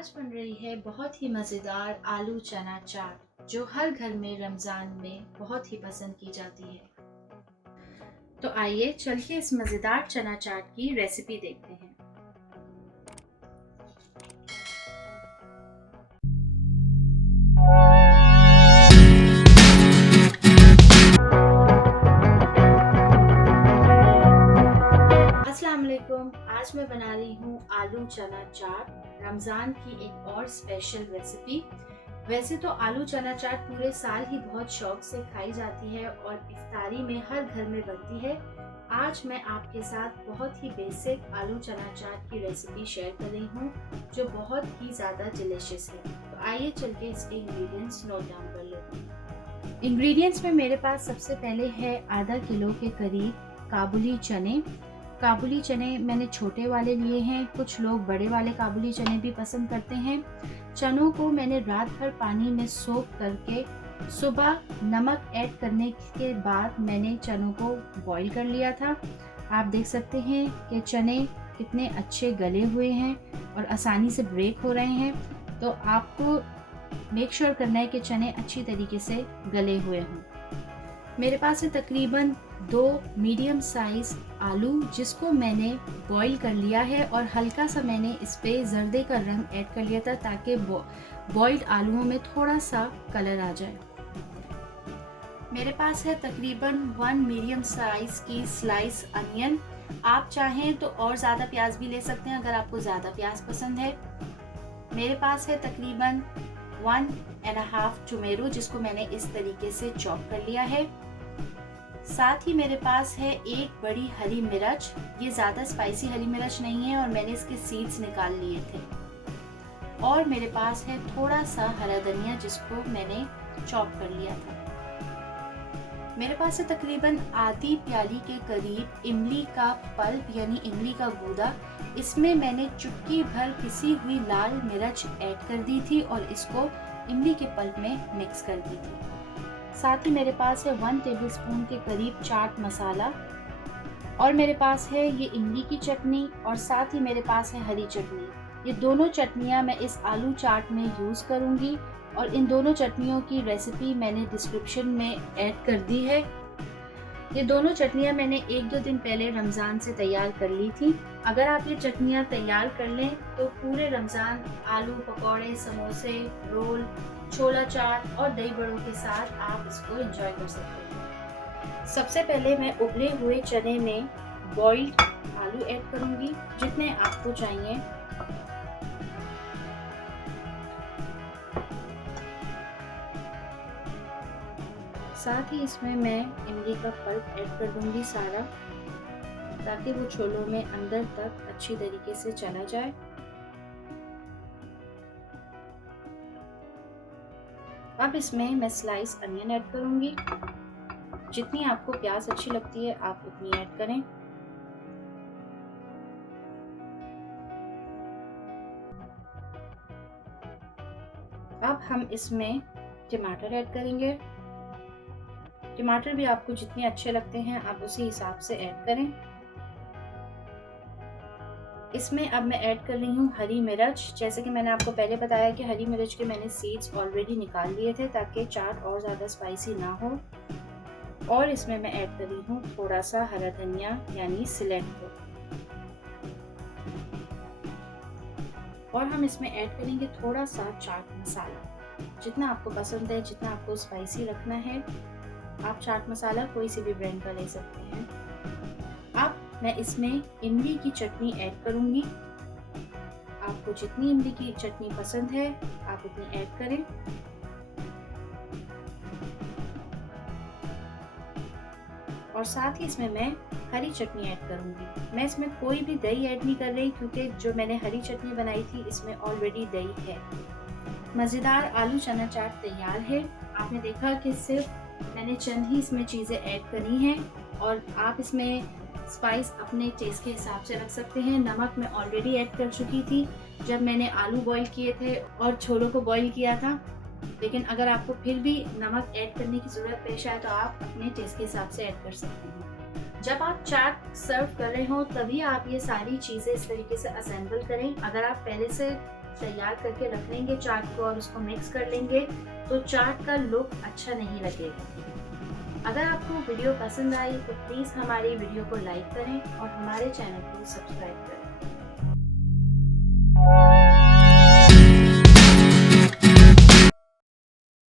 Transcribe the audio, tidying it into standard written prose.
आज बन रही है बहुत ही मज़ेदार आलू चना चाट जो हर घर में रमज़ान में बहुत ही पसंद की जाती है। तो आइए चल के इस मज़ेदार चना चाट की रेसिपी देखते हैं। अस्सलाम वालेकुम। आज मैं बना रही हूँ आलू चना चाट, रमज़ान की एक और स्पेशल रेसिपी। वैसे तो आलू चना चाट पूरे साल ही बहुत शौक से खाई जाती है और इफ्तारी में हर घर में बनती है। आज मैं आपके साथ बहुत ही बेसिक आलू चना चाट की रेसिपी शेयर कर रही हूँ जो बहुत ही ज़्यादा डिलीशियस है। तो आइए चल के इसके इंग्रेडिएंट्स नोट डाउन कर लेते हैं। इंग्रेडिएंट्स में मेरे पास सबसे पहले है आधा किलो के करीब काबुली चने। काबुली चने मैंने छोटे वाले लिए हैं, कुछ लोग बड़े वाले काबुली चने भी पसंद करते हैं। चनों को मैंने रात भर पानी में सोक करके सुबह नमक ऐड करने के बाद मैंने चनों को बॉईल कर लिया था। आप देख सकते हैं कि चने कितने अच्छे गले हुए हैं और आसानी से ब्रेक हो रहे हैं। तो आपको मेक श्योर करना है कि चने अच्छी तरीके से गले हुए हों। मेरे पास है तकरीबन 2 मीडियम साइज आलू जिसको मैंने बॉईल कर लिया है और हल्का सा मैंने इस पे जर्दे का रंग ऐड कर लिया था ताकि बॉइल्ड आलूओं में थोड़ा सा कलर आ जाए। मेरे पास है तकरीबन 1 मीडियम साइज की स्लाइस अनियन। आप चाहें तो और ज़्यादा प्याज भी ले सकते हैं अगर आपको ज़्यादा प्याज पसंद है। मेरे पास है तकरीबन 1.5 टोमेटो जिसको मैंने इस तरीके से चॉप कर लिया है। साथ ही मेरे पास है एक बड़ी हरी मिर्च। ये ज़्यादा स्पाइसी हरी मिर्च नहीं है और मैंने इसके सीड्स निकाल लिए थे। और मेरे पास है थोड़ा सा हरा धनिया जिसको मैंने चॉप कर लिया था। मेरे पास है तकरीबन आधी प्याली के करीब इमली का पल्प यानी इमली का गूदा। इसमें मैंने चुटकी भर पिसी हुई लाल मिर्च ऐड कर दी थी और इसको इमली के पल्प में मिक्स कर दी थी। साथ ही मेरे पास है 1 टेबलस्पून के करीब चाट मसाला और मेरे पास है ये इमली की चटनी और साथ ही मेरे पास है हरी चटनी। ये दोनों चटनियाँ मैं इस आलू चाट में यूज़ करूँगी और इन दोनों चटनियों की रेसिपी मैंने डिस्क्रिप्शन में ऐड कर दी है। ये दोनों चटनियाँ मैंने 1-2 दिन पहले रमज़ान से तैयार कर ली थी। अगर आप ये चटनियाँ तैयार कर लें तो पूरे रमज़ान आलू पकौड़े, समोसे, रोल, छोला चाट और दही बड़ों के साथ आप इसको एंजॉय कर सकते हैं। सबसे पहले मैं उबले हुए चने में बॉइल्ड आलू ऐड करूँगी जितने आपको चाहिए। साथ ही इसमें मैं इमली का पल्प ऐड कर दूंगी सारा, ताकि वो छोलों में अंदर तक अच्छी तरीके से चला जाए। अब इसमें मैं स्लाइस अनियन ऐड करूंगी। जितनी आपको प्याज अच्छी लगती है आप उतनी ऐड करें। अब हम इसमें टमाटर ऐड करेंगे। टमाटर भी आपको जितने अच्छे लगते हैं आप उसी हिसाब से ऐड करें। इसमें अब मैं ऐड कर रही हूँ हरी मिर्च। जैसे कि मैंने आपको पहले बताया कि हरी मिर्च के मैंने सीड्स ऑलरेडी निकाल लिए थे ताकि चाट और ज़्यादा स्पाइसी ना हो। और इसमें मैं ऐड कर रही हूँ थोड़ा सा हरा धनिया यानी सिलेंट्रो। और हम इसमें ऐड करेंगे थोड़ा सा चाट मसाला। जितना आपको पसंद है, जितना आपको स्पाइसी रखना है, आप चाट मसाला कोई सी भी ब्रांड का ले सकते हैं। अब मैं इसमें इमली की चटनी ऐड करूंगी। आपको जितनी इमली की चटनी पसंद है आप उतनी ऐड करें। और साथ ही इसमें मैं हरी चटनी ऐड करूंगी। मैं इसमें कोई भी दही ऐड नहीं कर रही क्योंकि जो मैंने हरी चटनी बनाई थी इसमें ऑलरेडी दही है। मज़ेदार आलू चना चाट तैयार है। आपने देखा कि सिर्फ मैंने चंद ही इसमें चीज़ें ऐड करी हैं और आप इसमें स्पाइस अपने टेस्ट के हिसाब से रख सकते हैं। नमक मैं ऑलरेडी ऐड कर चुकी थी जब मैंने आलू बॉईल किए थे और छोलों को बॉईल किया था। लेकिन अगर आपको फिर भी नमक ऐड करने की ज़रूरत पेश आए तो आप अपने टेस्ट के हिसाब से ऐड कर सकते हैं। जब आप चाट सर्व कर रहे हो तभी आप ये सारी चीज़ें इस तरीके से असेंबल करें। अगर आप पहले से तैयार करके रख लेंगे चाट को और उसको मिक्स कर लेंगे तो चाट का लुक अच्छा नहीं लगेगा। अगर आपको वीडियो पसंद आई तो प्लीज़ हमारी वीडियो को लाइक करें और हमारे चैनल को सब्सक्राइब करें।